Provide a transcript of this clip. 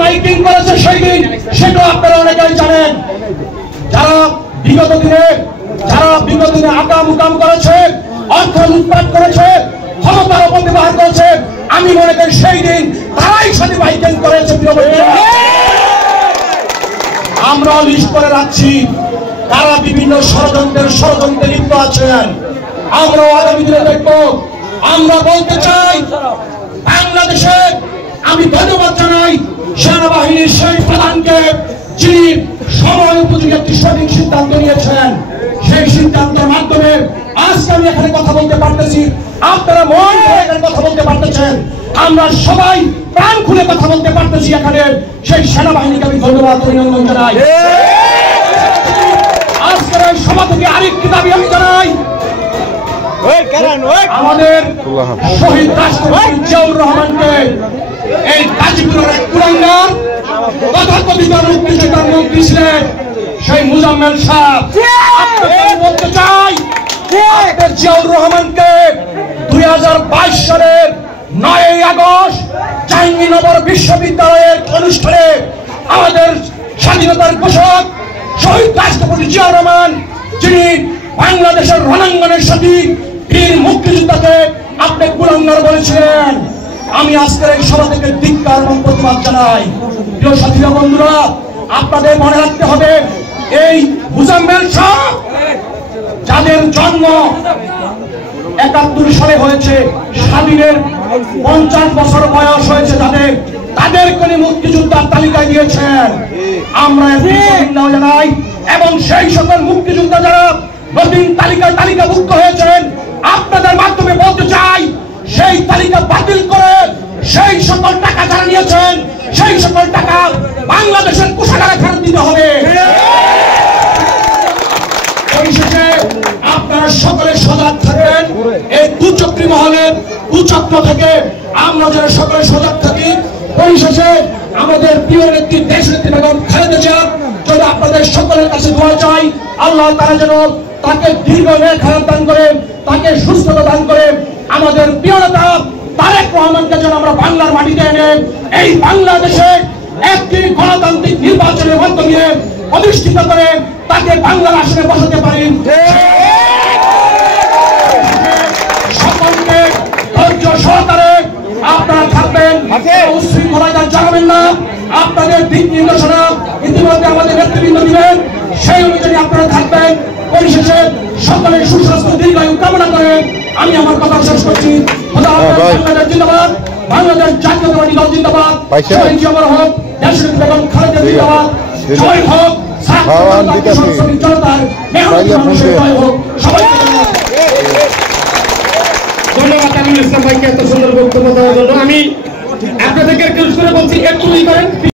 Miking করেছে সেই দিন, সেটাও আপনারা অনেকেই জানেন। যারা বিগত দিনে আকাম উকাম করেছে, অর্থ লুটপাট করেছে, ক্ষমতার অপব্যবহার করেছে, আমি মনে করি সেই দিন তারাই সাথে মাইকিং করেছে। আমরা লিস্ট করে রাখছি তারা বিভিন্ন ষড়যন্ত্রে লিপ্ত আছেন। আমরাও আগামী দিনে দেখব। আমরা বলতে চাই, বাংলাদেশে আমি ধন্যবাদ জানাই সেনাবাহিনীর সেই প্রধানকে, যিনি সময় উপযোগী একটি সঠিক সিদ্ধান্ত নিয়েছেন। সেই সিদ্ধান্তের মাধ্যমে আজকে আমি এখানে কথা বলতে পারতেছি, আপনারা মন করে এখানে কথা বলতে পারতেছেন, আমরা সবাই প্রাণ খুলে কথা বলতে পারতেছি এখানে। সেই সেনাবাহিনীকে আমি ধন্যবাদ অভিনন্দন জানাই। আজকের এই সভা থেকে আরেকটি দাবি আমি জানাই, আমাদের শহীদ রাষ্ট্রপতি জিয়াউর রহমানকে, এই গাজীপুরের এক কুলাঙ্গার তথাকথিত মুক্তিযোদ্ধার মন্ত্রী ছিলেন সেই মুজাম্মেল সাহেব, বলতে চাই জিয়াউর রহমানকে 2022 সালের 9 আগস্ট জাহাঙ্গীরনগর বিশ্ববিদ্যালয়ের অনুষ্ঠানে আমাদের স্বাধীনতার ঘোষক শহীদ রাষ্ট্রপতি জিয়াউর রহমান, যিনি বাংলাদেশের রণাঙ্গনের সাথী বীর মুক্তিযোদ্ধাকে আপনি কুলাঙ্গার বলেছিলেন। আমি আজকের এই সভা থেকে ধিক্কার এবং প্রতিবাদ জানাই। প্রিয় সাথীরা, বন্ধুরা, আপনাদের মনে রাখতে হবে, এই মুজাম্মেল সাহেব যাদের জন্ম 71 সালে হয়েছে, স্বাধীনের 50 বছর বয়স হয়েছে তাদেরকে মুক্তিযোদ্ধার তালিকায় দিয়েছেন। আমরা জানাই, এবং সেই সকল মুক্তিযোদ্ধা যারা নতুন তালিকাভুক্ত হয়েছেন, আপনাদের মাধ্যমে বলতে চাই, সেই তালিকা বাতিল করে সেই সকল টাকা যারা নিয়েছেন, সেই সকল টাকা বাংলাদেশের কোষাগারে ফেরত দিতে হবে। পরিশেষে আপনারা সকলে সজাগ থাকেন, এই দুচক্রী মহলের কুচক্র থেকে আমরা যেন সকলে সজাগ থাকি। পরিশেষে আমাদের প্রিয় নেত্রী দেশনেত্রী বেগম খালেদা জিয়া যদি আপনাদের সকলের কাছে দোয়া চাই, আল্লাহ তাআলা যেন তাকে দীর্ঘ নেক হায়াত দান করেন, তাকে সুস্থতা দান করেন। আমাদের প্রিয় নেতা তারেক রহমানকে যেন আমরা বাংলার মাটিতে এনে এই বাংলাদেশে একটি গণতান্ত্রিক নির্বাচনের মধ্য দিয়ে প্রতিষ্ঠিত করে তাকে বাংলার আসনে বসাতে পারেন। সকলকে ধৈর্য সহকারে আপনারা থাকবেন, উচ্ছৃঙ্খলায় জানাবেন না। আপনাদের দিক নির্দেশনা ইতিমধ্যে আমাদের নেতৃবৃন্দ দিবেন, সেই অনুযায়ী আপনারা থাকবেন। পরিশেষে সকলের সুস্বাস্থ্য দীর্ঘায়ু কামনা করে আমি আমার কথা শেষ করছি। বাংলাদেশ জিন্দাবাদ, বাংলাদেশ জাতীয়তাবাদী দল জিন্দাবাদ, শহীদ জিয়াউর হোক, দেশনেত্রী বেগম খালেদা জিন্দাবাদ, জয় হোক, জনতার মেহনতি মানুষের জয় হোক। সবাইকে ধন্যবাদ আমিনুল ইসলাম ভাইকে এত সুন্দর বক্তব্য দেওয়ার জন্য। আমি আপনাদেরকে রিকোয়েস্ট করে বলছি, একটু করেন।